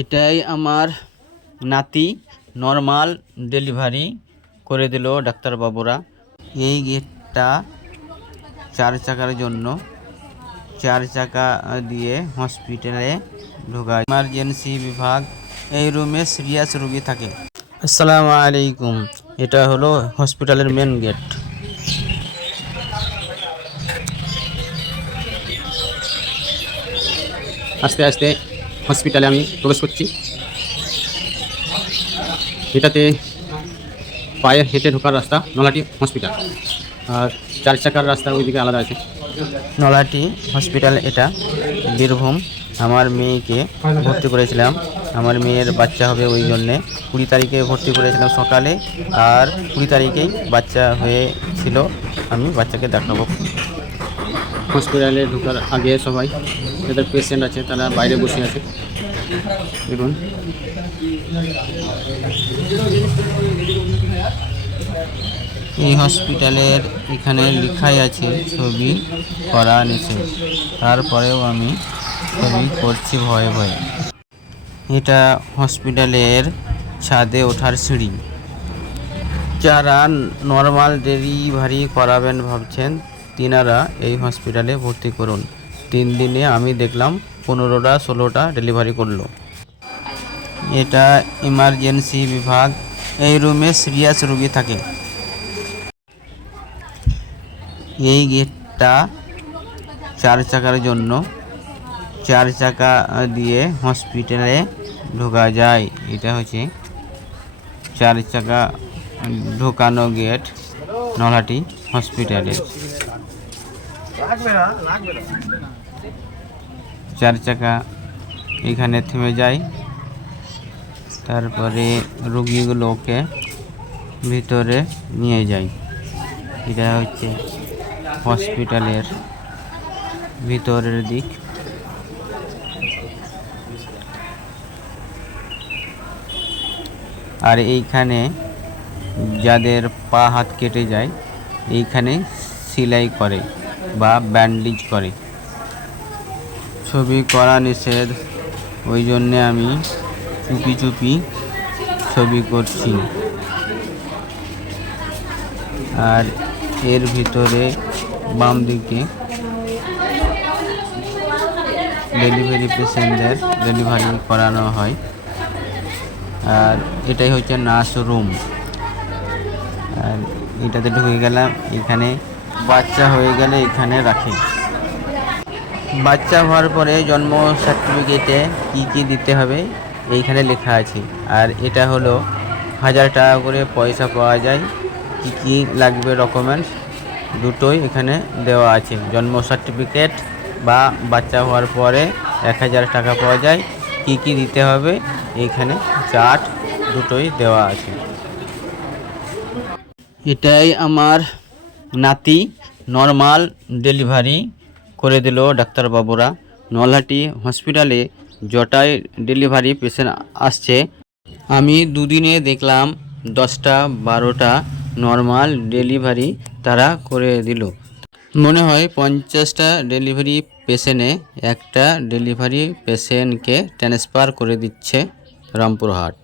এটাই আমার নাতি নর্মাল ডেলিভারি করে দিল ডাক্তারবাবুরা। এই গেটটা চার চাকার জন্য, চার চাকা দিয়ে হসপিটালে ঢোকায়। ইমার্জেন্সি বিভাগ এই রুমে সিরিয়াস রোগী থাকে। আসসালামু আলাইকুম, এটা হলো হসপিটালের মেন গেট। আস্তে আস্তে। হসপিটালে আমি প্রবেশ করছি। এটাতে পায়ে হেঁটে ঢোকার রাস্তা নলাটি হসপিটাল। আর চার চাকার রাস্তা ওইদিকে আলাদা আছে। নলাটি হসপিটাল এটা। বীরভূম আমার মেয়েকে ভর্তি করেছিলাম। আমার মেয়ের বাচ্চা হবে ওই জন্যে। কুড়ি তারিখে ভর্তি করেছিলাম সকালে আর কুড়ি তারিখেই বাচ্চা হয়েছিল। আমি বাচ্চাকে দেখাবো। হসপিটালে ঢোকার আগে সবাই যাদের পেশেন্ট আছে, তারা বাইরে বসে আছে। দেখুন। এই হসপিটালের এখানে লেখাই আছে ছবি করা নিষেধ। তারপরেও আমি ছবি করছি ভয়ে ভয়ে। এটা হসপিটালের ছাদে ওঠার সিঁড়ি। যারা নর্মাল ডেলিভারি করাবেন ভাবছেন, তিনারা এই হসপিটালে ভর্তি করুন। তিন দিনে আমি দেখলাম পনেরোটা, ষোলোটা ডেলিভারি করল। এটা ইমার্জেন্সি বিভাগ, এই রুমে সিরিয়াস রোগী থাকে। এই গেটটা চার চাকার জন্য, চার চাকা দিয়ে হসপিটালে ঢোকা যায়। এটা হচ্ছে চার চাকা ঢোকানো গেট নলাটি হসপিটালের চার চাকা এখানে থেমে যায়। তারপরে রুগীগুলোকে ভিতরে নিয়ে যায়। এটা হচ্ছে হসপিটালের ভিতরের দিক। আর এইখানে যাদের পা হাত কেটে যায়, এইখানে সেলাই করে বা ব্যান্ডেজ করে। ছবি করা নিষেধ, ওই জন্যে আমি চুপি চুপি ছবি করছি। আর এর ভিতরে বাম দিকে ডেলিভারি পেশেন্টদের ডেলিভারি করানো হয়। আর এটাই হচ্ছে নার্স রুম আর এটাতে ঢুকে গেলাম, এখানে বাচ্চা হয়ে গেলে এখানে রাখে। বাচ্চা হওয়ার পরে জন্ম সার্টিফিকেটে কী কী দিতে হবে, এইখানে লেখা আছে। আর এটা হলো হাজার টাকা করে পয়সা পাওয়া যায়, কী কী লাগবে ডকুমেন্টস দুটোই এখানে দেওয়া আছে। জন্ম সার্টিফিকেট বা বাচ্চা হওয়ার পরে এক হাজার টাকা পাওয়া যায়, কী কী দিতে হবে, এইখানে চার্ট দুটোই দেওয়া আছে। এটাই আমার নাতি নর্মাল ডেলিভারি করে দিল ডাক্তারবাবুরা। নলহাটি হসপিটালে জটায় ডেলিভারি পেশেন্ট আসছে। আমি দুদিনে দেখলাম দশটা, বারোটা নর্মাল ডেলিভারি তারা করে দিল। মনে হয় পঞ্চাশটা ডেলিভারি পেশেন্টে একটা ডেলিভারি পেশেন্টকে ট্রান্সফার করে দিচ্ছে রামপুরহাট।